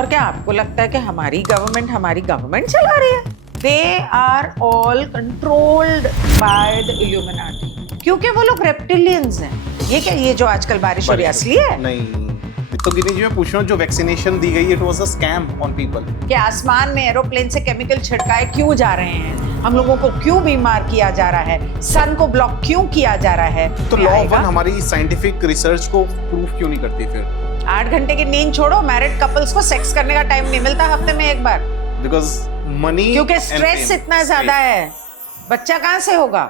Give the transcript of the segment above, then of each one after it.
और क्या आपको लगता है कि हमारी गवर्नमेंट चला रही है? They are all controlled by the Illuminati, क्योंकि वो लोग रेप्टिलियंस हैं। ये क्या, ये जो आजकल बारिश हो रही है असली है? नहीं, तो गिनी जी मैं पूछ रहा हूँ, जो वैक्सीनेशन दी गई, it was a scam on people. कि आसमान में एरोप्लेन से केमिकल छिड़काए क्यों जा रहे हैं, हम लोगों को क्यों बीमार किया जा रहा है, सन को ब्लॉक क्यों किया जा रहा है? तो लॉ वन हमारी साइंटिफिक रिसर्च को प्रूफ क्यों नहीं करती फिर? 8 घंटे की नींद छोड़ो, मैरिड कपल्स को सेक्स करने का टाइम नहीं मिलता हफ्ते में एक बार, बिकॉज मनी, क्योंकि स्ट्रेस इतना ज्यादा है। बच्चा कहाँ से होगा?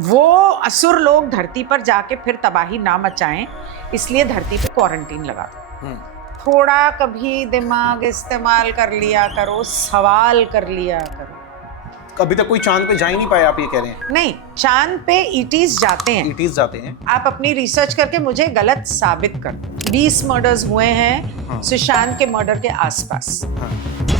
वो असुर लोग धरती पर जाके फिर तबाही ना मचाएं, इसलिए धरती पे क्वारंटीन लगा दो। थोड़ा कभी दिमाग इस्तेमाल कर लिया करो, सवाल कर लिया करो। अभी तक कोई चांद पे जा ही नहीं पाया, आप ये कह रहे हैं? नहीं, चांद पे ईटीज जाते हैं। ईटीज जाते हैं। आप अपनी रिसर्च करके मुझे गलत साबित कर दो। 20 मर्डर्स हुए हैं हाँ। सुशांत के मर्डर के आसपास। हाँ।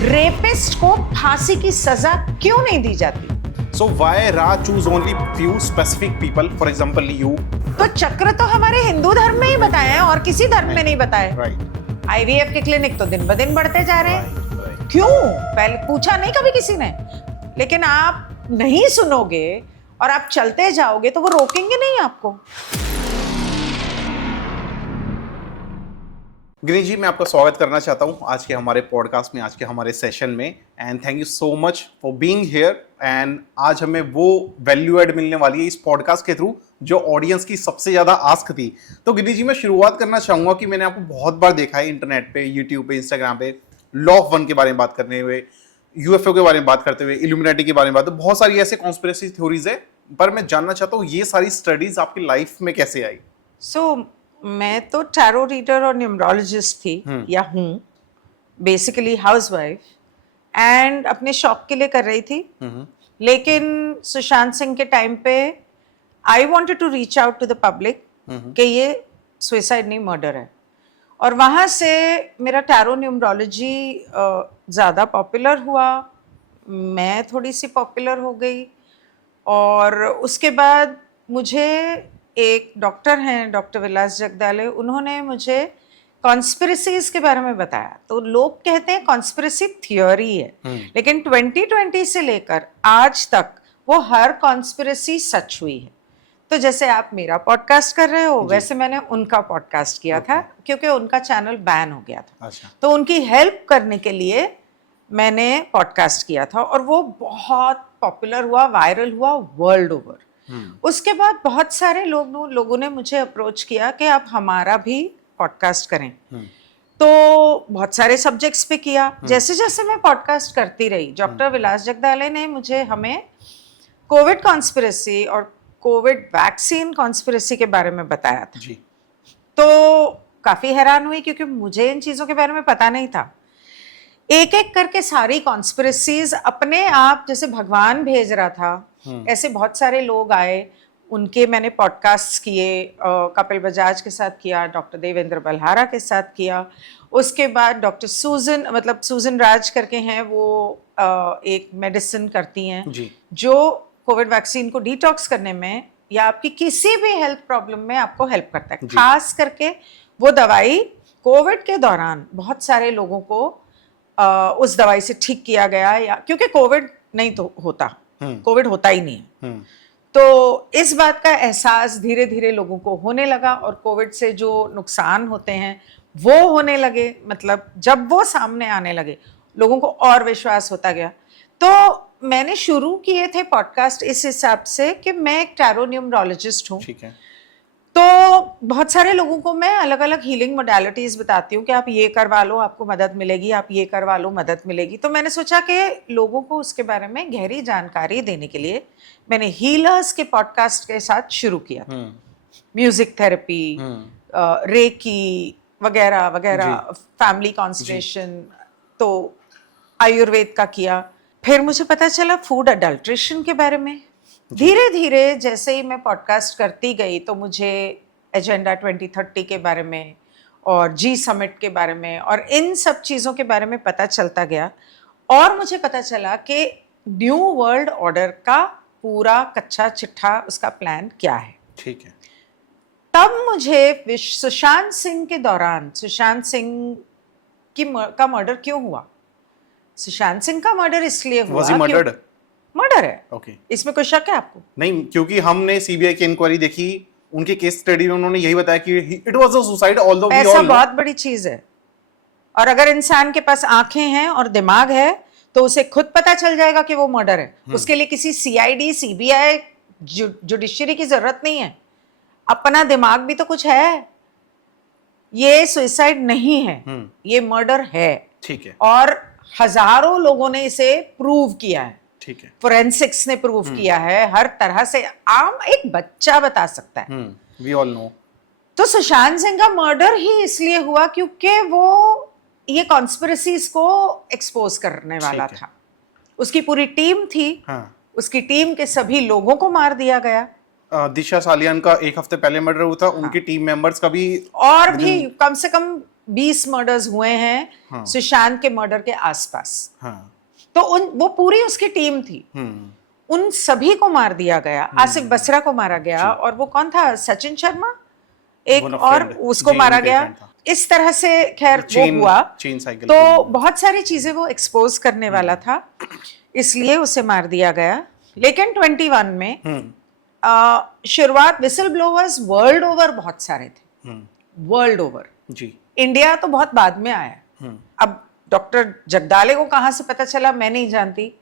रेपिस्ट को फांसी की सजा क्यों नहीं दी जाती? So why Ra choose only few specific people, for example you? तो चक्र तो हमारे हिंदू धर्म में ही बताए हैं और किसी धर्म में नहीं बताए। Right. आईवीएफ के क्लिनिक तो दिन ब दिन बढ़ते जा रहे हैं। Right. क्यों? पहले पूछा नहीं कभी किसी ने। लेकिन आप नहीं सुनोगे और आप चलते जाओगे तो वो रोकेंगे नहीं आपको। गिनी जी, मैं आपका स्वागत करना चाहता हूं आज के हमारे पॉडकास्ट में, आज के हमारे सेशन में। And thank you so much for being here. And आज हमें वो वैल्यू एड मिलने वाली है इस पॉडकास्ट के थ्रू जो ऑडियंस की सबसे ज़्यादा आस्क थी। तो गिनी जी, मैं शुरुआत करना चाहूँगा कि मैंने आपको बहुत बार देखा है इंटरनेट पे, यूट्यूब पे, इंस्टाग्राम पे, लॉ ऑफ वन के बारे में बात करते हुए, यूएफओ के बारे में बात करते हुए, इल्यूमिनाटी के बारे में बात, बहुत सारी ऐसे कॉन्स्पिरेसी थ्योरीज है। पर मैं जानना चाहता हूँ ये सारी स्टडीज आपकी लाइफ में कैसे आई? मैं तो टैरो रीडर और न्यूमरोलॉजिस्ट थी या हूँ, बेसिकली हाउसवाइफ, एंड अपने शौक के लिए कर रही थी। लेकिन सुशांत सिंह के टाइम पे I wanted to reach out to the public कि ये सुसाइड नहीं, मर्डर है। और वहाँ से मेरा टैरो न्यूमरोलॉजी ज़्यादा पॉपुलर हुआ, मैं थोड़ी सी पॉपुलर हो गई। और उसके बाद मुझे एक डॉक्टर हैं, डॉक्टर विलास जगदाले, उन्होंने मुझे कॉन्स्पिरेसीज के बारे में बताया। तो लोग कहते हैं कॉन्स्पिरेसी थियोरी है, लेकिन 2020 से लेकर आज तक वो हर कॉन्स्पिरेसी सच हुई है। तो जैसे आप मेरा पॉडकास्ट कर रहे हो, वैसे मैंने उनका पॉडकास्ट किया था, क्योंकि उनका चैनल बैन हो गया था। अच्छा। तो उनकी हेल्प करने के लिए मैंने पॉडकास्ट किया था और वो बहुत पॉपुलर हुआ, वायरल हुआ वर्ल्ड ओवर। उसके बाद बहुत सारे लोगों ने मुझे अप्रोच किया कि आप हमारा भी पॉडकास्ट करें। तो बहुत सारे सब्जेक्ट्स पे किया। जैसे जैसे मैं पॉडकास्ट करती रही, डॉक्टर विलास जगदाले ने हमें कोविड कॉन्स्पिरेसी और कोविड वैक्सीन कॉन्स्पिरेसी के बारे में बताया था जी। तो काफी हैरान हुई, क्योंकि मुझे इन चीजों के बारे में पता नहीं था। एक एक करके सारी कॉन्स्पिरेसीज अपने आप, जैसे भगवान भेज रहा था, ऐसे बहुत सारे लोग आए, उनके मैंने पॉडकास्ट किए। कपिल बजाज के साथ किया, डॉक्टर देवेंद्र बल्हारा के साथ किया। उसके बाद डॉक्टर सूजन राज करके हैं, वो एक मेडिसिन करती हैं जी। जो कोविड वैक्सीन को डिटॉक्स करने में या आपकी किसी भी हेल्थ प्रॉब्लम में आपको हेल्प करता है। खास करके वो दवाई कोविड के दौरान बहुत सारे लोगों को उस दवाई से ठीक किया गया, या क्योंकि कोविड नहीं तो होता, कोविड होता ही नहीं है। तो इस बात का एहसास धीरे धीरे लोगों को होने लगा और कोविड से जो नुकसान होते हैं वो होने लगे। मतलब जब वो सामने आने लगे, लोगों को और विश्वास होता गया। तो मैंने शुरू किए थे पॉडकास्ट इस हिसाब से कि मैं एक टैरो न्यूमरोलॉजिस्ट हूँ। ठीक है। तो बहुत सारे लोगों को मैं अलग अलग हीलिंग मोडालिटीज बताती हूँ कि आप ये करवा लो, आपको मदद मिलेगी, आप ये करवा लो, मदद मिलेगी। तो मैंने सोचा कि लोगों को उसके बारे में गहरी जानकारी देने के लिए मैंने हीलर्स के पॉडकास्ट के साथ शुरू किया। म्यूजिक थेरेपी, रेकी वगैरह वगैरह, फैमिली कॉन्स्टेलेशन, तो आयुर्वेद का किया। फिर मुझे पता चला फूड अडल्ट्रेशन के बारे में। धीरे धीरे जैसे ही मैं पॉडकास्ट करती गई तो मुझे एजेंडा 2030 के बारे में और जी समिट के बारे में और इन सब चीज़ों के बारे में पता चलता गया। और मुझे पता चला कि न्यू वर्ल्ड ऑर्डर का पूरा कच्चा चिट्ठा, उसका प्लान क्या है। ठीक है। तब मुझे सुशांत सिंह के दौरान, सुशांत सिंह का मर्डर क्यों हुआ? सुशांत सिंह का मर्डर इसलिए हुआ Was he murdered? मर्डर है। Okay. इसमें कोई शक है आपको? नहीं, क्योंकि हमने सीबीआई की इंक्वायरी देखी, उनके केस स्टडी में उन्होंने यही बताया कि it was a suicide, although we पैसा ऑल बहुत बड़ी चीज है, और अगर इंसान के पास आंखें हैं और दिमाग है तो उसे खुद पता चल जाएगा कि वो मर्डर है। उसके लिए किसी सीआईडी, सीबीआई, जुडिशरी की जरूरत नहीं है। अपना दिमाग भी तो कुछ है। ये सुसाइड नहीं है, ये मर्डर है। ठीक है, और हजारों लोगों ने इसे प्रूव किया है। ठीक है, फोरेंसिक्स ने प्रूव किया है, हर तरह से आम एक बच्चा बता सकता है। We all know. तो सुशांत सिंह का मर्डर ही इसलिए हुआ क्योंकि वो ये कॉन्स्पिरेसीज को एक्सपोज करने वाला था। उसकी पूरी टीम थी। हाँ। उसकी टीम के सभी लोगों को मार दिया गया। दिशा सालियान का एक हफ्ते पहले मर्डर हुआ था, उनकी टीम मेंबर्स का भी, और भी कम से कम 20 मर्डर्स हुए हैं सुशांत के मर्डर के आसपास। हाँ। तो वो पूरी उसकी टीम थी। उन सभी को मार दिया गया। आसिफ बसरा को मारा गया, और वो कौन था, सचिन शर्मा एक, और उसको मारा गया। इस तरह से खैर वो हुआ। तो बहुत सारी चीजें वो एक्सपोज करने वाला था, इसलिए उसे मार दिया गया। लेकिन 21 में शुरुआत, विसल ब्लोवर्स वर्ल्ड ओवर बहुत सारे थे, वर्ल्ड ओवर जी। इंडिया तो बहुत बाद में आया। अब डॉक्टर जगदाले को कहां से पता चला मैं नहीं जानती।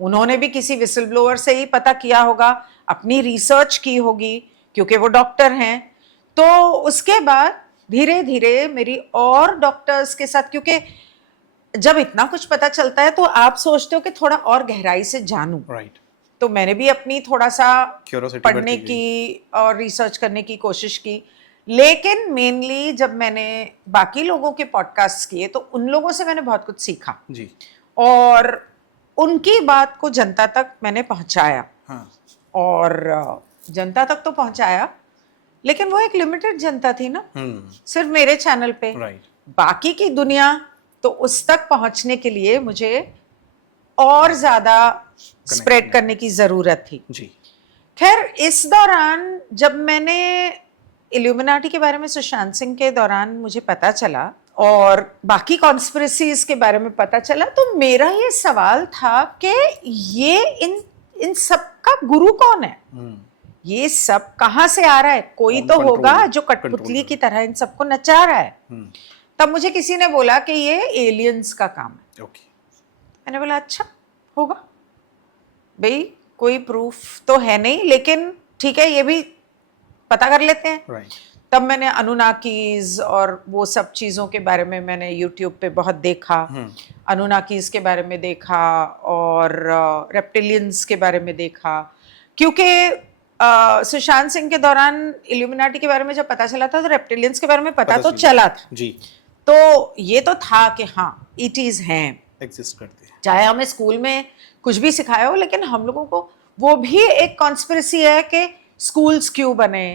उन्होंने भी किसी विसल ब्लोअर से ही पता किया होगा, अपनी रिसर्च की होगी, क्योंकि वो डॉक्टर हैं। तो उसके बाद धीरे धीरे मेरी और डॉक्टर्स के साथ, क्योंकि जब इतना कुछ पता चलता है तो आप सोचते हो कि थोड़ा और गहराई से जानूं। राइट। तो मैंने भी अपनी थोड़ा सा Curiosity पढ़ने बढ़ती की और रिसर्च करने की कोशिश की। लेकिन मेनली जब मैंने बाकी लोगों के पॉडकास्ट किए तो उन लोगों से मैंने बहुत कुछ सीखा जी। और उनकी बात को जनता तक मैंने पहुंचाया। हाँ। और जनता तक तो पहुंचाया, लेकिन वो एक लिमिटेड जनता थी ना, सिर्फ मेरे चैनल पे। राइट। बाकी की दुनिया तो उस तक पहुंचने के लिए मुझे और ज्यादा स्प्रेड करने की जरूरत थी जी। खैर, इस दौरान जब मैंने इल्यूमिनाटी के बारे में, सुशांत सिंह के दौरान मुझे पता चला और बाकी कॉन्स्पिरेसीज के बारे में पता चला, तो मेरा ये सवाल था कि ये इन सब का गुरु कौन है? ये सब कहां से आ रहा है? कोई तो होगा जो कठपुतली की तरह इन सबको नचा रहा है। तब मुझे किसी ने बोला कि ये एलियंस का काम है। मैंने बोला अच्छा होगा भाई, कोई प्रूफ तो है नहीं, लेकिन ठीक है, ये भी पता कर लेते हैं। तब मैंने अनुनाकीज और वो सब चीज़ों के बारे में मैंने यूट्यूब पे बहुत देखा। अनुनाकीज के बारे में देखा और रेप्टिलियंस के बारे में देखा, क्योंकि सुशांत सिंह के दौरान इल्यूमिनाटी के बारे में जब पता चला था तो रेप्टिलियंस के बारे में पता तो चला था जी। तो ये तो था कि हाँ ईटीज हैं, एग्जिस्ट करते हैं, चाहे हमें स्कूल में कुछ भी सिखाया हो, लेकिन हम लोगों को वो भी एक कॉन्स्पिरेसी है कि स्कूल्स क्यों बने,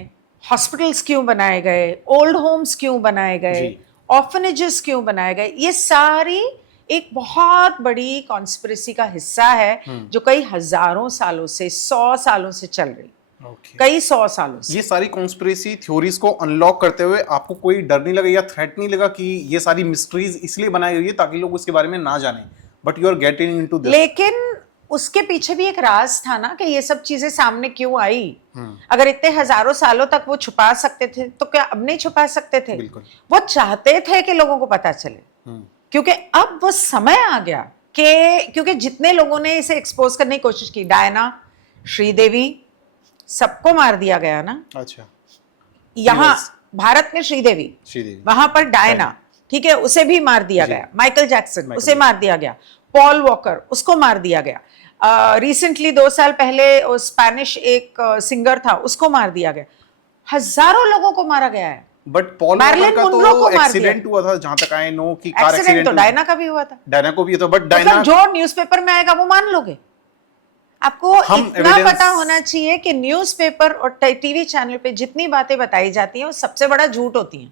हॉस्पिटल्स क्यों बनाए गए, ओल्ड होम्स क्यों बनाए गए, ऑर्फनेजेस क्यों बनाए गए। ये सारी एक बहुत बड़ी कॉन्स्पिरेसी का हिस्सा है जो कई हजारों सालों से, 100 सालों से चल रही। कई 100 सालों से। ये सारी कॉन्स्पिरेसी थ्योरीज को अनलॉक करते हुए आपको कोई डर नहीं लगा या थ्रेट नहीं लगा कि ये सारी मिस्ट्रीज इसलिए बनाई गई है ताकि लोग उसके बारे में ना जाने, but you are getting into this? लेकिन उसके पीछे भी एक राज था ना कि ये सब चीजें सामने क्यों आई। अगर इतने हजारों सालों तक वो छुपा सकते थे तो क्या अब नहीं छुपा सकते थे? बिल्कुल। वो चाहते थे कि लोगों को पता चले, क्योंकि अब वो समय आ गया कि क्योंकि जितने लोगों ने इसे एक्सपोज करने की कोशिश की, डायना, श्रीदेवी, सबको मार दिया गया ना। अच्छा। यहाँ भारत में श्रीदेवी, वहां पर डायना, ठीक है, उसे भी मार दिया गया। माइकल जैक्सन, उसे मार दिया गया। पॉल वॉकर, उसको मार दिया गया। रिसेंटली 2 साल पहले स्पेनिश एक सिंगर था, उसको मार दिया गया। हजारों लोगों को मारा गया है। बट पॉल वॉकर का तो एक्सीडेंट हुआ था, जहां तक आई नो कि कार एक्सीडेंट तो डायना का भी हुआ था। डायना को भी था, बट डायना जो न्यूज़पेपर में आएगा वो मान लोगे? आपको इतना पता होना चाहिए कि न्यूज़पेपर और टीवी चैनल पे जितनी बातें बताई जाती हैं वो सबसे बड़ा झूठ होती हैं।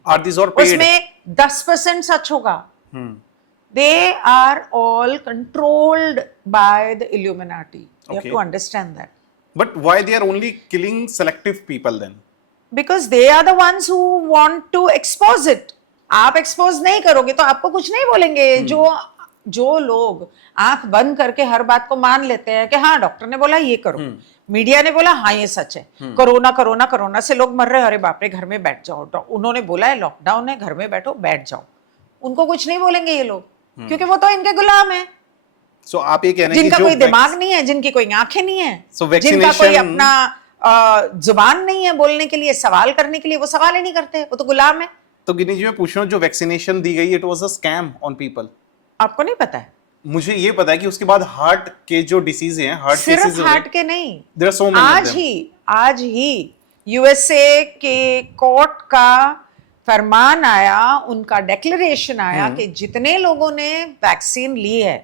उसमें 10% सच होगा। They are all controlled by the Illuminati. You have to understand that. But why they are only killing selective people then? Because they are the ones who want to expose it. आप expose नहीं करोगे तो आपको कुछ नहीं बोलेंगे। जो लोग आंख बंद करके हर बात को मान लेते हैं कि हाँ डॉक्टर ने बोला ये करो, मीडिया ने बोला हाँ ये सच है, कोरोना कोरोना कोरोना से लोग मर रहे हैं, अरे बाप रे घर में बैठ जाओ, उन्होंने बोला है लॉकडाउन है घर में बैठो बैठ जाओ, उनको कुछ नहीं बोलेंगे ये लोग, क्योंकि वो तो इनके गुलाम है। सो आप ये कह रहे हैं जिनका कि कोई दिमाग नहीं है, जिनकी कोई आंखें नहीं है, जिनका कोई अपना जुबान नहीं है बोलने के लिए, सवाल करने के लिए, वो सवाल ही नहीं करते, वो तो गुलाम है। तो गिनी जी मैं पूछ रहा हूँ, जो वैक्सीनेशन दी गई it was a scam on people. आपको नहीं पता है? मुझे ये पता है कि उसके बाद हार्ट के जो डिसीज हैं, हार्ट सिर्फ केसेस हार्ट के नहीं, देयर आर सो मेनी आज ही यूएसए के कोर्ट का फरमान आया, उनका डिक्लेरेशन आया कि जितने लोगों ने वैक्सीन ली है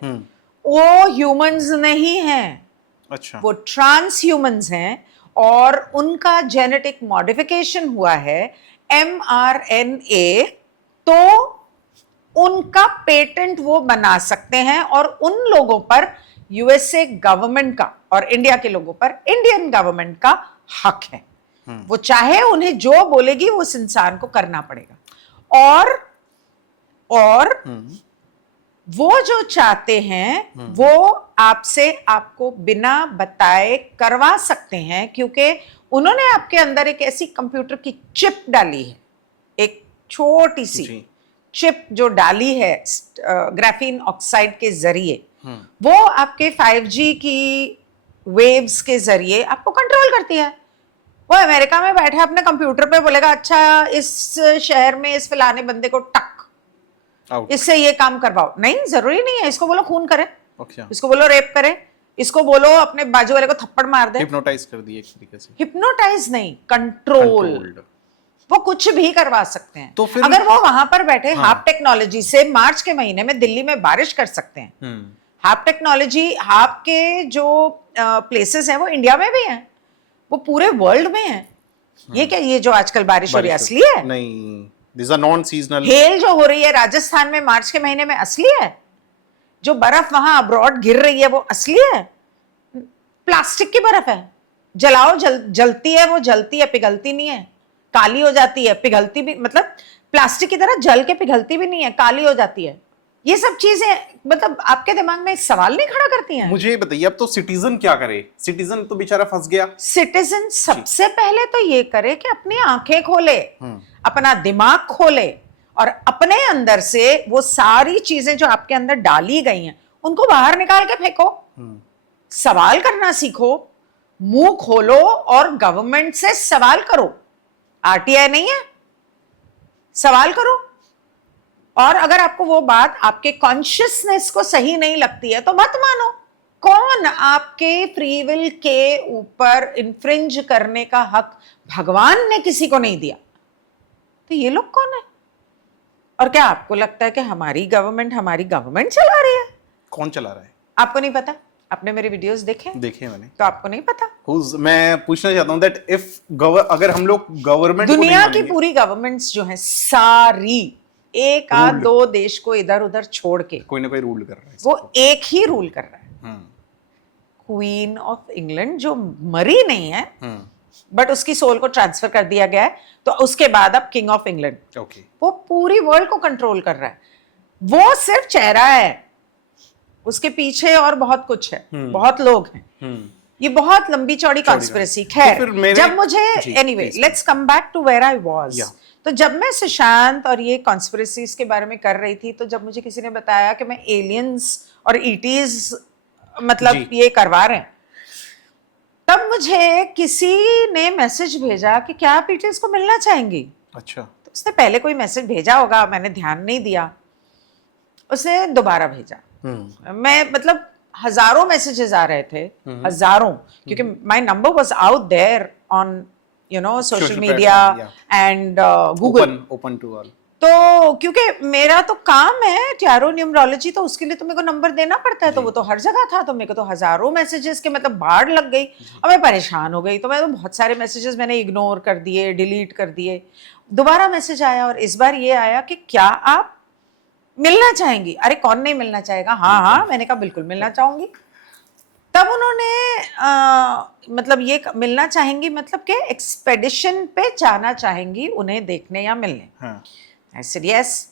वो ह्यूमंस नहीं हैं, अच्छा, वो ट्रांस ह्यूमंस हैं और उनका जेनेटिक मॉडिफिकेशन हुआ है mRNA, तो उनका पेटेंट वो बना सकते हैं और उन लोगों पर यूएसए गवर्नमेंट का और इंडिया के लोगों पर इंडियन गवर्नमेंट का हक है। वो चाहे उन्हें जो बोलेगी वो उस इंसान को करना पड़ेगा। और वो जो चाहते हैं वो आपसे आपको बिना बताए करवा सकते हैं, क्योंकि उन्होंने आपके अंदर एक ऐसी कंप्यूटर की चिप डाली है, एक छोटी सी चिप जो डाली है ग्राफीन ऑक्साइड के जरिए, वो आपके 5G की वेव्स के जरिए आपको कंट्रोल करती है। वो अमेरिका में बैठे अपने कंप्यूटर पे बोलेगा अच्छा इस शहर में इस फलाने बंदे को टक इससे ये काम करवाओ, नहीं जरूरी नहीं है, इसको बोलो खून करे, इसको बोलो रेप करे, इसको बोलो अपने बाजू वाले को थप्पड़ मार दे। हिप्नोटाइज कर दिए एक तरीके से। हिप्नोटाइज नहीं, कंट्रोल। वो कुछ भी करवा सकते हैं। तो फिर अगर वो वहां पर बैठे हाफ टेक्नोलॉजी से मार्च के महीने में दिल्ली में बारिश कर सकते हैं। हाफ टेक्नोलॉजी, हाफ के जो प्लेसेस हैं वो इंडिया में भी हैं, वो पूरे वर्ल्ड में है। ये क्या, ये जो आजकल बारिश हो रही है असली है? नहीं, these are non-seasonal। हेल जो हो रही है राजस्थान में मार्च के महीने में असली है? जो बर्फ वहां अब्रॉड गिर रही है वो असली है? प्लास्टिक की बर्फ है, जलाओ जलती है, वो जलती है पिघलती नहीं है, काली हो जाती है, पिघलती भी, मतलब प्लास्टिक की तरह जल के पिघलती भी नहीं है, काली हो जाती है। ये सब चीजें मतलब आपके दिमाग में सवाल नहीं खड़ा करती हैं? मुझे बताइए, अब तो सिटीजन क्या करे? सिटीजन तो बेचारा फंस गया। सिटीजन सबसे पहले तो ये करे कि अपनी आंखें खोले, अपना दिमाग खोले और अपने अंदर से वो सारी चीजें जो आपके अंदर डाली गई हैं उनको बाहर निकाल के फेंको। सवाल करना सीखो, मुंह खोलो और गवर्नमेंट से सवाल करो। आरटीआई नहीं है, सवाल करो। और अगर आपको वो बात आपके कॉन्शियसनेस को सही नहीं लगती है तो मत मानो। कौन आपके फ्री विल के ऊपर इन्फ्रिंज करने का हक भगवान ने किसी को नहीं दिया, तो ये लोग कौन है? और क्या आपको लगता है कि हमारी गवर्नमेंट चला रही है? कौन चला रहा है आपको नहीं पता? आपने मेरे वीडियोस देखे मैंने, तो आपको नहीं पता। मैं पूछना चाहता हूं दैट इफ अगर हम लोग गवर्नमेंट, दुनिया की पूरी गवर्नमेंट्स जो हैं सारी, एक आध दो देश को इधर उधर छोड़ के कोई ना कोई रूल कर रहा है, वो एक ही रूल कर रहा है। क्वीन ऑफ इंग्लैंड जो मरी नहीं है बट उसकी सोल को ट्रांसफर कर दिया गया है, तो उसके बाद अब किंग ऑफ इंग्लैंड, वो पूरी वर्ल्ड को कंट्रोल कर रहा है। वो सिर्फ चेहरा है, उसके पीछे और बहुत कुछ है, बहुत लोग हैं। ये बहुत लंबी चौड़ी कॉन्स्पिरेसी। खैर, जब मुझे anyway let's come back to where I was. तो जब मैं सुशांत और ये कॉन्स्पिरेसीज के बारे में कर रही थी, तो जब मुझे किसी ने बताया कि मैं एलियंस और ईटीज मतलब ये करवा रहे हैं, तब मुझे किसी ने मैसेज भेजा कि क्या आप ईटीज को मिलना चाहेंगी? अच्छा। तो उसने पहले कोई मैसेज भेजा होगा, मैंने ध्यान नहीं दिया, उसने दोबारा भेजा। मैं मतलब हजारों मैसेजेस आ रहे थे, हजारों, क्योंकि my number was out there on social media and Google, open to all. तो क्योंकि मेरा तो काम है टैरो न्यूमरोलॉजी, तो उसके लिए तो मेरे को नंबर देना पड़ता है, तो वो तो हर जगह था, तो मेरे को तो हजारों मैसेजेस के मतलब बाढ़ लग गई और मैं परेशान हो गई। तो मैं तो बहुत सारे मैसेजेस मैंने इग्नोर कर दिए, डिलीट कर दिए। दोबारा मैसेज आया और इस बार ये आया कि क्या आप मिलना चाहेंगी? अरे कौन नहीं मिलना चाहेगा? हाँ, मैंने कहा बिल्कुल मिलना चाहूंगी। तब उन्होंने मतलब ये मिलना चाहेंगी मतलब कि एक्सपेडिशन पे जाना चाहेंगी उन्हें देखने या मिलने। I said yes.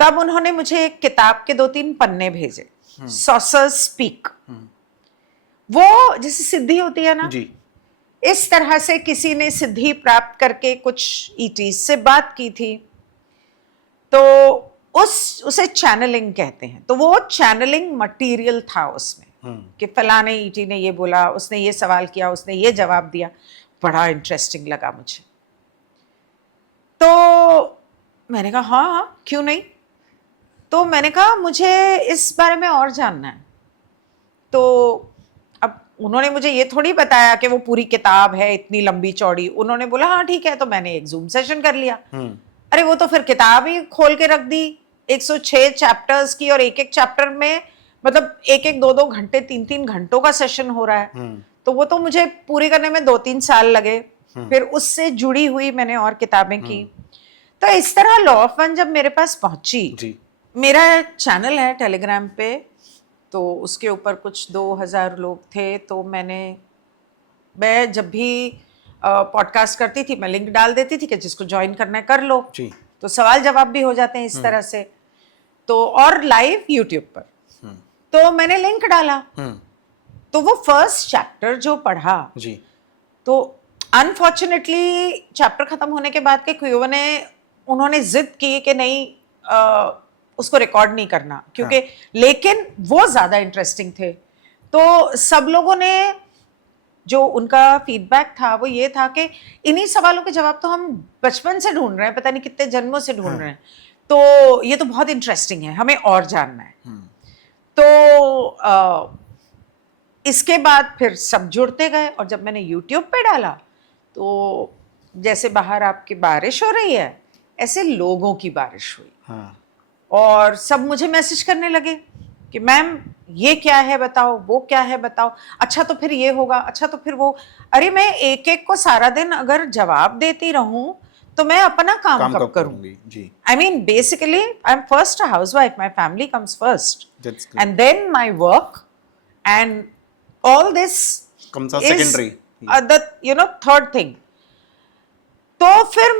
तब उन्होंने मुझे एक किताब के 2-3 पन्ने भेजे, सॉसर्स स्पीक। वो जैसे सिद्धि होती है ना, जी इस तरह से किसी ने सिद्धि प्राप्त करके कुछ ईटीज से बात की थी, तो उसे चैनलिंग कहते हैं। तो वो चैनलिंग मटेरियल था उसमें, कि फलाने ईटी ने ये बोला, उसने ये सवाल किया, उसने ये जवाब दिया। बड़ा इंटरेस्टिंग लगा मुझे। तो मैंने कहा हाँ हाँ क्यों नहीं। तो मैंने कहा मुझे इस बारे में और जानना है। तो अब उन्होंने मुझे ये थोड़ी बताया कि वो पूरी किताब है इतनी लंबी चौड़ी। उन्होंने बोला हाँ ठीक है, तो मैंने एक जूम सेशन कर लिया। अरे वो तो फिर किताब ही खोल के रख दी, 106 चैप्टर्स की, और एक एक चैप्टर में मतलब 1-1, 2-2 घंटे, 3-3 घंटों का सेशन हो रहा है। तो वो तो मुझे पूरी करने में 2-3 साल लगे। फिर उससे जुड़ी हुई मैंने और किताबें की। तो इस तरह लॉ ऑफ वन जब मेरे पास पहुंची, जी मेरा चैनल है टेलीग्राम पे, तो उसके ऊपर कुछ 2000 लोग थे। तो मैं जब भी पॉडकास्ट करती थी, मैं लिंक डाल देती थी कि जिसको ज्वाइन करना है कर लो। जी तो सवाल जवाब भी हो जाते हैं इस तरह से। तो और लाइव यूट्यूब पर, तो मैंने लिंक डाला। तो वो फर्स्ट चैप्टर जो पढ़ा, जी तो अनफॉर्चुनेटली चैप्टर खत्म होने के बाद के क्यूओ ने उन्होंने जिद की कि नहीं उसको रिकॉर्ड नहीं करना, क्योंकि लेकिन वो ज्यादा इंटरेस्टिंग थे। तो सब लोगों ने जो उनका फीडबैक था वो ये था कि इन्हीं सवालों के जवाब तो हम बचपन से ढूंढ रहे हैं, पता नहीं कितने जन्मों से ढूंढ रहे हैं। तो ये तो बहुत इंटरेस्टिंग है, हमें और जानना है। तो इसके बाद फिर सब जुड़ते गए, और जब मैंने यूट्यूब पे डाला तो जैसे बाहर आपकी बारिश हो रही है, ऐसे लोगों की बारिश हुई। और सब मुझे मैसेज करने लगे कि मैम ये क्या है बताओ, वो क्या है बताओ, अच्छा तो फिर ये होगा, अच्छा तो फिर वो। अरे मैं एक एक को सारा दिन अगर जवाब देती रहूं तो मैं अपना काम कब करूंगी। जी I mean, basically, I'm first a housewife. My family comes first, and then my work, and all this comes as is secondary. the third thing. तो फिर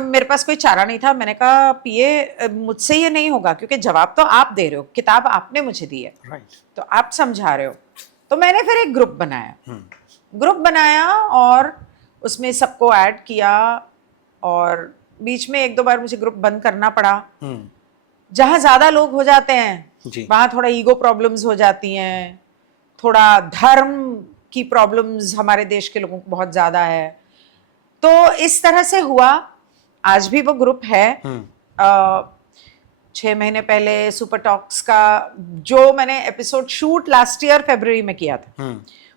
मेरे पास कोई चारा नहीं था। मैंने कहा पीए मुझसे ये नहीं होगा, क्योंकि जवाब तो आप दे रहे हो, किताब आपने मुझे दी है, तो आप समझा रहे हो। तो मैंने फिर एक ग्रुप बनाया और उसमें सबको ऐड किया, और बीच में 1-2 बार मुझे ग्रुप बंद करना पड़ा। जहां ज्यादा लोग हो जाते हैं वहां थोड़ा ईगो प्रॉब्लम्स हो जाती हैं, थोड़ा धर्म की प्रॉब्लम्स हमारे देश के लोगों को बहुत ज्यादा है। तो इस तरह से हुआ। आज भी वो ग्रुप है। 6 महीने पहले सुपर टॉक्स का जो मैंने एपिसोड शूट लास्ट ईयर फरवरी में किया था,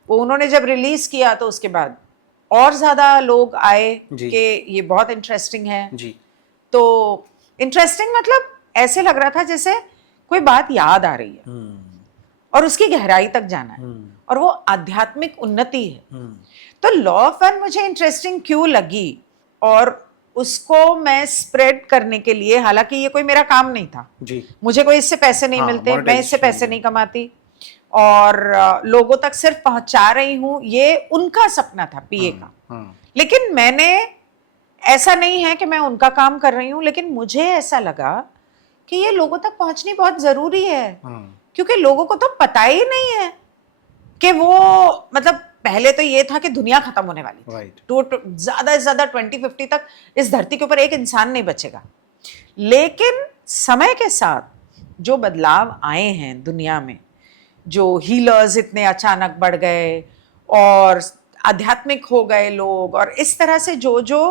वो उन्होंने जब रिलीज किया तो उसके बाद और ज्यादा लोग आए कि ये बहुत इंटरेस्टिंग है। तो इंटरेस्टिंग मतलब ऐसे लग रहा था जैसे कोई बात याद आ रही है और उसकी गहराई तक जाना है, और वो आध्यात्मिक उन्नति है। तो लॉ ऑफ वन मुझे इंटरेस्टिंग क्यों लगी, और उसको मैं स्प्रेड करने के लिए, हालांकि ये कोई मेरा काम नहीं था, मुझे कोई इससे पैसे नहीं मिलते, मैं इससे पैसे नहीं कमाती, और लोगों तक सिर्फ पहुंचा रही हूं, ये उनका सपना था पीए का। लेकिन मैंने, ऐसा नहीं है कि मैं उनका काम कर रही हूं, लेकिन मुझे ऐसा लगा कि ये लोगों तक पहुंचनी बहुत जरूरी है, क्योंकि लोगों को तो पता ही नहीं है कि वो, मतलब पहले तो ये था कि दुनिया खत्म होने वाली थी, तो ज्यादा से ज्यादा 2050 तक इस धरती के ऊपर एक इंसान नहीं बचेगा। लेकिन समय के साथ जो बदलाव आए हैं दुनिया में, जो हीलर्स इतने अचानक बढ़ गए और आध्यात्मिक हो गए लोग, और इस तरह से जो जो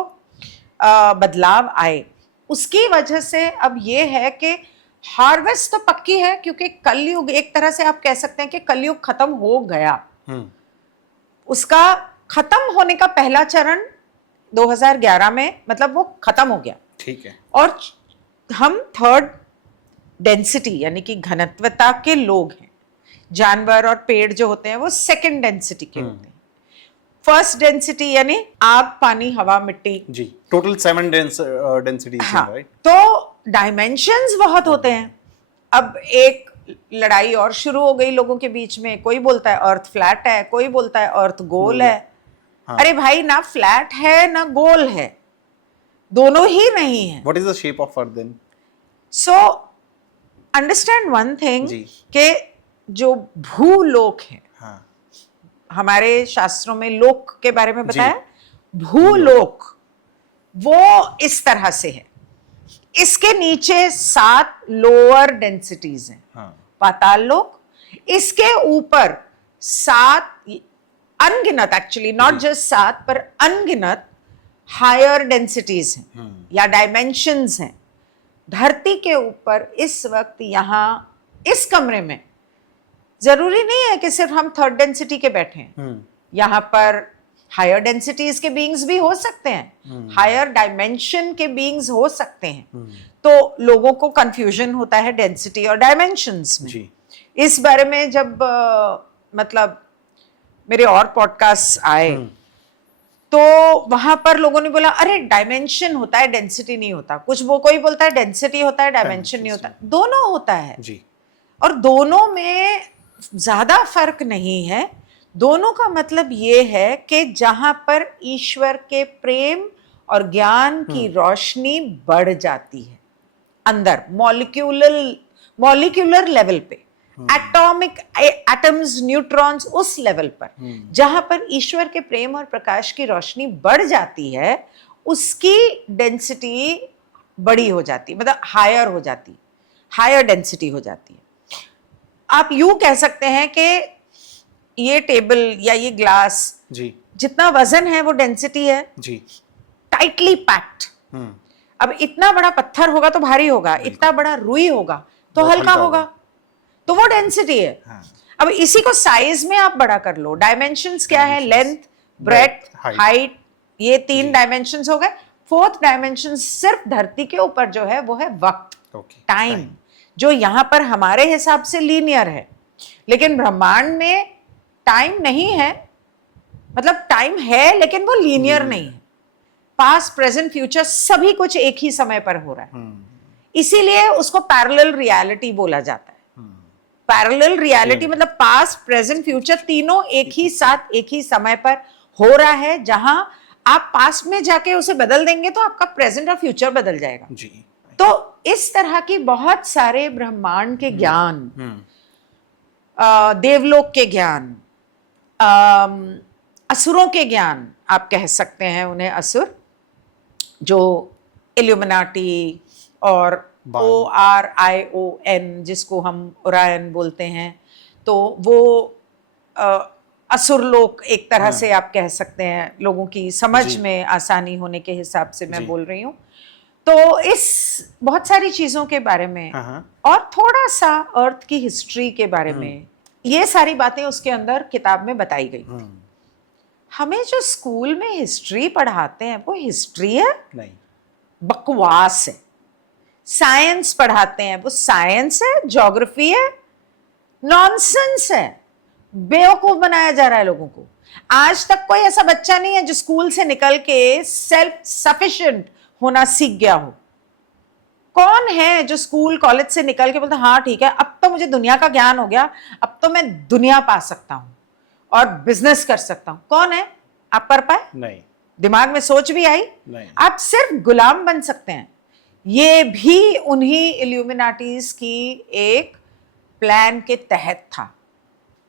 बदलाव आए, उसकी वजह से अब ये है कि हार्वेस्ट तो पक्की है, क्योंकि कलयुग, एक तरह से आप कह सकते हैं कि कलयुग खत्म हो गया। उसका खत्म होने का पहला चरण 2011 में, मतलब वो खत्म हो गया, ठीक है। और हम थर्ड डेंसिटी यानी कि घनत्वता के लोग हैं। जानवर और पेड़ जो होते हैं वो सेकंड डेंसिटी के होते हैं। फर्स्ट डेंसिटी यानी आग, पानी, हवा, मिट्टी, जी, टोटल 7 डेंसिटी, राइट। तो डायमेंशंस बहुत होते हैं। अब एक लड़ाई और शुरू हो गई लोगों के बीच में, कोई बोलता है अर्थ फ्लैट है, कोई बोलता है अर्थ गोल है। अरे भाई, ना फ्लैट है ना गोल है, दोनों ही नहीं है। What is the shape of earth then? So understand one thing जी। कि जो भूलोक है, हाँ हमारे शास्त्रों में लोक के बारे में जी। बताया, भूलोक वो इस तरह से है। इसके नीचे 7 लोअर डेंसिटीज हैं, हाँ पाताल लोक। इसके ऊपर 7 अनगिनत, एक्चुअली नॉट जस्ट 7 पर अनगिनत हायर डेंसिटीज हैं या डायमेंशंस हैं। धरती के ऊपर इस वक्त यहां इस कमरे में जरूरी नहीं है कि सिर्फ हम 3rd डेंसिटी के बैठे हैं। यहां पर हायर डेंसिटीज के बीइंग्स भी हो सकते हैं, हायर डायमेंशन के बीइंग्स हो सकते हैं। तो लोगों को कंफ्यूजन होता है डेंसिटी और डायमेंशंस में। जी। इस बारे में जब मतलब मेरे और पॉडकास्ट आए तो वहां पर लोगों ने बोला अरे डायमेंशन होता है, डेंसिटी नहीं होता। कुछ वो कोई बोलता है डेंसिटी होता है, डायमेंशन नहीं होता। दोनों होता है जी। और दोनों में ज्यादा फर्क नहीं है। दोनों का मतलब ये है कि जहां पर ईश्वर के प्रेम और ज्ञान की रोशनी बढ़ जाती है अंदर मॉलिक्यूलर लेवल पे, एटॉमिक एटम्स, न्यूट्रॉन्स, उस लेवल पर जहां पर ईश्वर के प्रेम और प्रकाश की रोशनी बढ़ जाती है, उसकी डेंसिटी बड़ी हो जाती है, मतलब हायर हो जाती है, हायर डेंसिटी हो जाती है। आप यूं कह सकते हैं कि ये टेबल या ये ग्लास जी। जितना वजन है वो डेंसिटी है, जी। Tightly packed. अब इतना बड़ा पत्थर होगा तो भारी होगा, इतना बड़ा रुई होगा तो हल्का होगा, तो वो डेंसिटी है। हाँ। अब इसी को साइज में आप बड़ा कर लो। डायमेंशंस क्या है? लेंथ, ब्रेथ, हाइट, ये 3 डायमेंशंस हो गए। 4th डायमेंशन सिर्फ धरती के ऊपर जो है वो है वक्त, टाइम, जो यहां पर हमारे हिसाब से लीनियर है, लेकिन ब्रह्मांड में टाइम नहीं है। मतलब टाइम है लेकिन वो लीनियर नहीं है। पास्ट, प्रेजेंट, फ्यूचर सभी कुछ एक ही समय पर हो रहा है, इसीलिए उसको पैरेलल रियलिटी बोला जाता है। पैरेलल रियलिटी मतलब पास्ट, प्रेजेंट, फ्यूचर तीनों एक ही साथ एक ही समय पर हो रहा है। जहां आप पास्ट में जाके उसे बदल देंगे तो आपका प्रेजेंट और फ्यूचर बदल जाएगा जी। तो इस तरह की बहुत सारे ब्रह्मांड के ज्ञान, देवलोक के ज्ञान, असुरों के ज्ञान, आप कह सकते हैं उन्हें असुर, जो इल्यूमिनाटी और ORION जिसको हम ओरायन बोलते हैं, तो वो असुर लोक एक तरह से आप कह सकते हैं। लोगों की समझ में आसानी होने के हिसाब से मैं बोल रही हूँ। तो इस बहुत सारी चीजों के बारे में और थोड़ा सा अर्थ की हिस्ट्री के बारे में, ये सारी बातें उसके अंदर किताब में बताई गई। हमें जो स्कूल में हिस्ट्री पढ़ाते हैं वो हिस्ट्री है? नहीं, बकवास है। साइंस पढ़ाते हैं वो साइंस है? ज्योग्राफी है? नॉनसेंस है। बेवकूफ बनाया जा रहा है लोगों को। आज तक कोई ऐसा बच्चा नहीं है जो स्कूल से निकल के सेल्फ सफिशिएंट होना सीख गया हो। कौन है जो स्कूल कॉलेज से निकल के बोलता हाँ ठीक है, अब तो मुझे दुनिया का ज्ञान हो गया, अब तो मैं दुनिया पा सकता हूं और बिजनेस कर सकता हूं? कौन है? आप कर पाए? नहीं। दिमाग में सोच भी आई? नहीं। आप सिर्फ गुलाम बन सकते हैं। ये भी उन्हीं इल्यूमिनाटीज की एक प्लान के तहत था।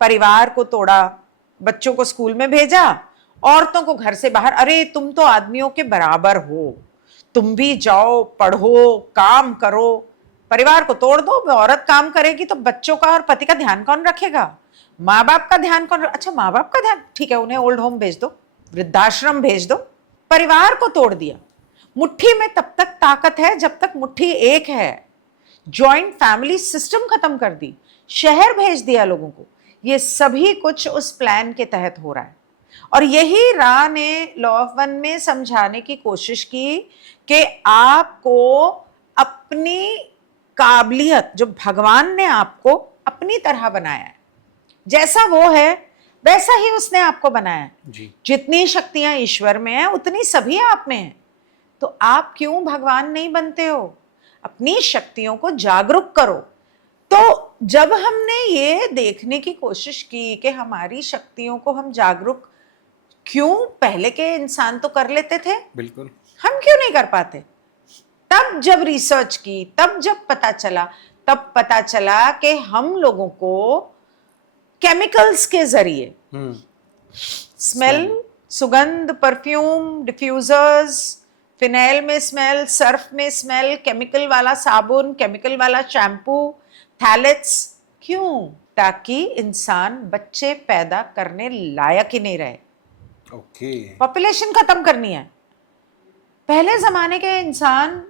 परिवार को तोड़ा, बच्चों को स्कूल में भेजा, औरतों को घर से बाहर। अरे तुम तो आदमियों के बराबर हो, तुम भी जाओ, पढ़ो, काम करो। परिवार को तोड़ दो, औरत काम करेगी तो बच्चों का और पति का ध्यान कौन रखेगा? माँ बाप का ध्यान कौन? अच्छा माँ बाप का ध्यान ठीक है, उन्हें ओल्ड होम भेज दो, वृद्धाश्रम भेज दो। परिवार को तोड़ दिया। मुट्ठी में तब तक ताकत है जब तक मुट्ठी एक है। जॉइंट फैमिली सिस्टम खत्म कर दी, शहर भेज दिया लोगों को। ये सभी कुछ उस प्लान के तहत हो रहा है। और यही रा ने लॉ ऑफ वन में समझाने की कोशिश की कि आपको अपनी काबिलियत, जो भगवान ने आपको अपनी तरह बनाया है, जैसा वो है वैसा ही उसने आपको बनाया है जी। जितनी शक्तियां ईश्वर में है उतनी सभी आप में है। तो आप क्यों भगवान नहीं बनते हो? अपनी शक्तियों को जागरूक करो। तो जब हमने ये देखने की कोशिश की कि हमारी शक्तियों को हम जागरूक क्यों, पहले के इंसान तो कर लेते थे, बिल्कुल हम क्यों नहीं कर पाते? तब जब रिसर्च की, तब जब पता चला, तब पता चला कि हम लोगों को केमिकल्स के जरिए स्मेल, सुगंध, परफ्यूम, डिफ्यूजर्स, फिनाइल में स्मेल, सर्फ में स्मेल, केमिकल वाला साबुन, केमिकल वाला शैम्पू, थैलेट्स, क्यों? ताकि इंसान बच्चे पैदा करने लायक ही नहीं रहे। ओके। पॉपुलेशन खत्म करनी है। पहले जमाने के इंसान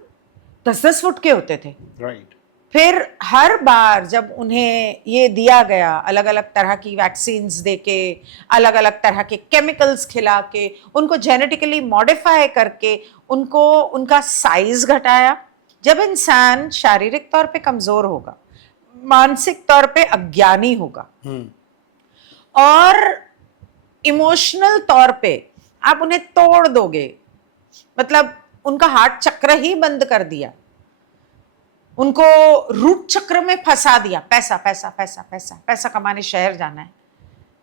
10-10 फुट के होते थे। राइट। फिर हर बार जब उन्हें ये दिया गया, अलग अलग तरह की वैक्सीन्स देके, अलग अलग तरह के केमिकल्स खिला के, उनको जेनेटिकली मॉडिफाई करके उनको उनका साइज घटाया। जब इंसान शारीरिक तौर पे कमजोर होगा, मानसिक तौर पे अज्ञानी होगा और इमोशनल तौर पे आप उन्हें तोड़ दोगे, मतलब उनका हार्ट चक्र ही बंद कर दिया, उनको रूट चक्र में फंसा दिया। पैसा पैसा पैसा पैसा पैसा कमाने शहर जाना है,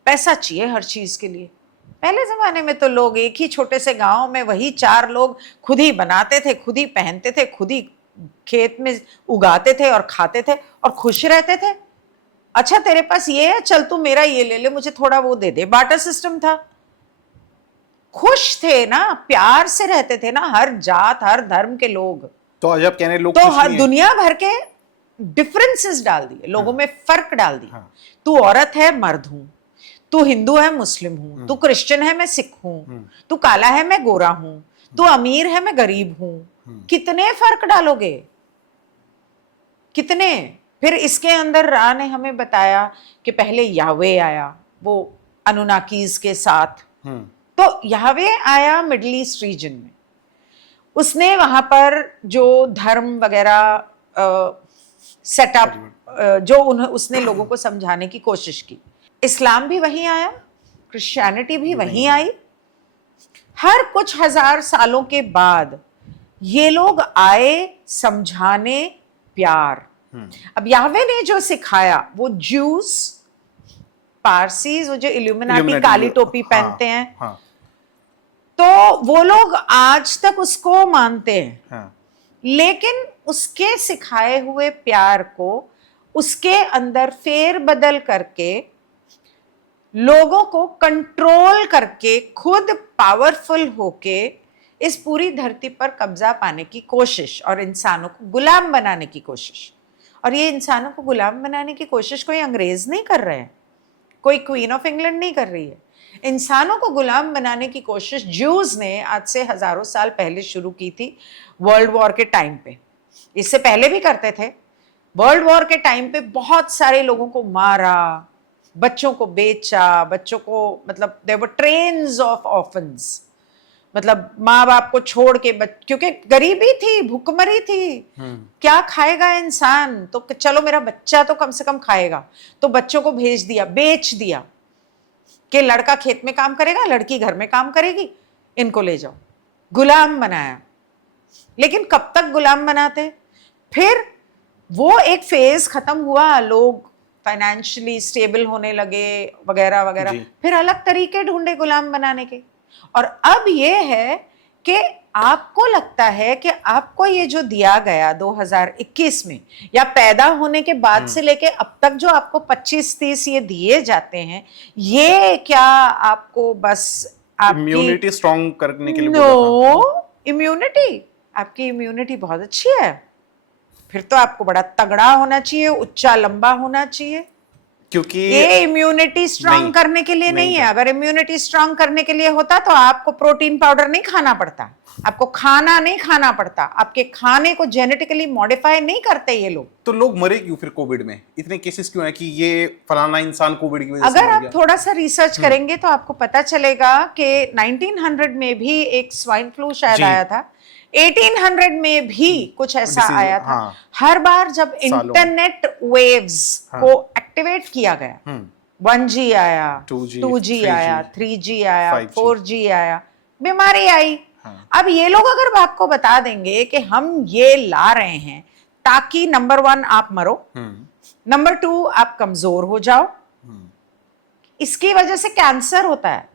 पैसा चाहिए हर चीज के लिए। पहले जमाने में तो लोग एक ही छोटे से गांव में वही 4 लोग खुद ही बनाते थे, खुद ही पहनते थे, खुद ही खेत में उगाते थे और खाते थे और खुश रहते थे। अच्छा तेरे पास ये है, चल तू मेरा ये ले ले, मुझे थोड़ा वो दे दे। बार्टर सिस्टम था। खुश थे ना, प्यार से रहते थे ना, हर जात हर धर्म के लोग। तो आज आप कह रहे हैं लोग तो खुश नहीं हैं? दुनिया भर के डिफरेंसेस डाल दिए लोगों में, फर्क डाल दिया। तू औरत है, मर्द हूं, तू हिंदू है, मुस्लिम हूं, तू क्रिश्चियन है, मैं सिख हूं, तू काला है, मैं गोरा हूं, तू अमीर है, मैं गरीब हूं। कितने फर्क डालोगे, कितने? फिर इसके अंदर रा ने हमें बताया कि पहले याहवे आया, वो अनुनाकीज के साथ। तो याहवे आया मिडिल ईस्ट रीजन में, उसने वहां पर जो धर्म वगैरह सेटअप जो उसने लोगों को समझाने की कोशिश की। इस्लाम भी वहीं आया, क्रिश्चियनिटी भी वहीं आई। हर कुछ हजार सालों के बाद ये लोग आए समझाने प्यार। अब याहवे ने जो सिखाया, वो ज्यूस, पारसीज, वो जो इल्यूमिनाटी काली टोपी पहनते हैं, तो वो लोग आज तक उसको मानते हैं। लेकिन उसके सिखाए हुए प्यार को उसके अंदर फेर बदल करके, लोगों को कंट्रोल करके, खुद पावरफुल होके इस पूरी धरती पर कब्जा पाने की कोशिश और इंसानों को गुलाम बनाने की कोशिश। और ये इंसानों को गुलाम बनाने की कोशिश कोई अंग्रेज नहीं कर रहे हैं, कोई क्वीन ऑफ इंग्लैंड नहीं कर रही है। इंसानों को गुलाम बनाने की कोशिश ज्यूज ने आज से हजारों साल पहले शुरू की थी, वर्ल्ड वॉर के टाइम पे। इससे पहले भी करते थे। वर्ल्ड वॉर के टाइम पे बहुत सारे लोगों को मारा, बच्चों को बेचा, बच्चों को, मतलब there were trains of orphans, मतलब माँ बाप को छोड़ के, क्योंकि गरीबी थी, भूखमरी थी, क्या खाएगा इंसान, तो चलो मेरा बच्चा तो कम से कम खाएगा, तो बच्चों को भेज दिया, बेच दिया कि लड़का खेत में काम करेगा, लड़की घर में काम करेगी, इनको ले जाओ। गुलाम बनाया। लेकिन कब तक गुलाम बनाते? फिर वो एक फेज खत्म हुआ, लोग फाइनेंशियली स्टेबल होने लगे वगैरह वगैरह, फिर अलग तरीके ढूंढे गुलाम बनाने के। और अब ये है कि आपको लगता है कि आपको ये जो दिया गया 2021 में, या पैदा होने के बाद से लेके अब तक जो आपको 25-30 ये दिए जाते हैं, ये क्या आपको बस आपकी इम्यूनिटी स्ट्रॉन्ग करने के लिए? नो, इम्यूनिटी, आपकी इम्यूनिटी बहुत अच्छी है, फिर तो आपको बड़ा तगड़ा होना चाहिए, उच्चा लंबा होना चाहिए, क्योंकि ये इम्यूनिटी स्ट्रांग करने के लिए नहीं है। अगर इम्यूनिटी स्ट्रांग करने के लिए होता तो आपको प्रोटीन पाउडर नहीं खाना पड़ता, आपको खाना नहीं खाना पड़ता, आपके खाने को जेनेटिकली मॉडिफाई नहीं करते ये लोग। तो लोग मरे क्यों फिर कोविड में? इतने केसेस क्यों है कि ये फलाना इंसान कोविड की वजह से अगर मर आप गया? थोड़ा सा रिसर्च करेंगे तो आपको पता चलेगा कि 1900 में भी एक स्वाइन फ्लू शायद आया था, 1800 में भी कुछ ऐसा आया था। हर बार जब इंटरनेट वेव्स को एक्टिवेट किया गया, 1G आया, 2G आया, 3G आया, 4G आया, बीमारी आई। अब ये लोग अगर आपको बता देंगे कि हम ये ला रहे हैं ताकि नंबर 1 आप मरो, नंबर 2 आप कमजोर हो जाओ, इसकी वजह से कैंसर होता है।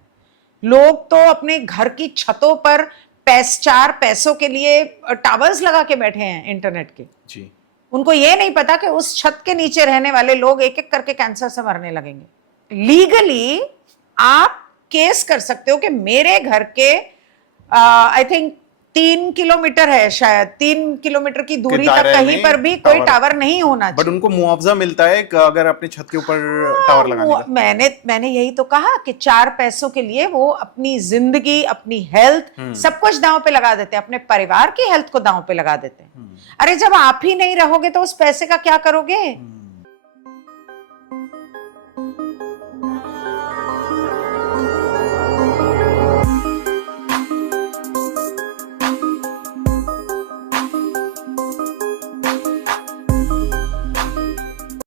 लोग तो अपने घर की छतों पर चार पैसों के लिए टावर्स लगा के बैठे हैं इंटरनेट के। जी। उनको ये नहीं पता कि उस छत के नीचे रहने वाले लोग एक एक करके कैंसर से मरने लगेंगे। लीगली आप केस कर सकते हो कि मेरे घर के आई थिंक 3 किलोमीटर है, शायद 3 किलोमीटर की दूरी तक कहीं पर भी कोई टावर नहीं होना चाहिए। बट उनको मुआवजा मिलता है अगर अपने छत के ऊपर टावर लगाने का। मैंने यही तो कहा कि 4 पैसों के लिए वो अपनी जिंदगी, अपनी हेल्थ, सब कुछ दांव पे लगा देते हैं, अपने परिवार की हेल्थ को दांव पे लगा देते हैं। अरे जब आप ही नहीं रहोगे तो उस पैसे का क्या करोगे?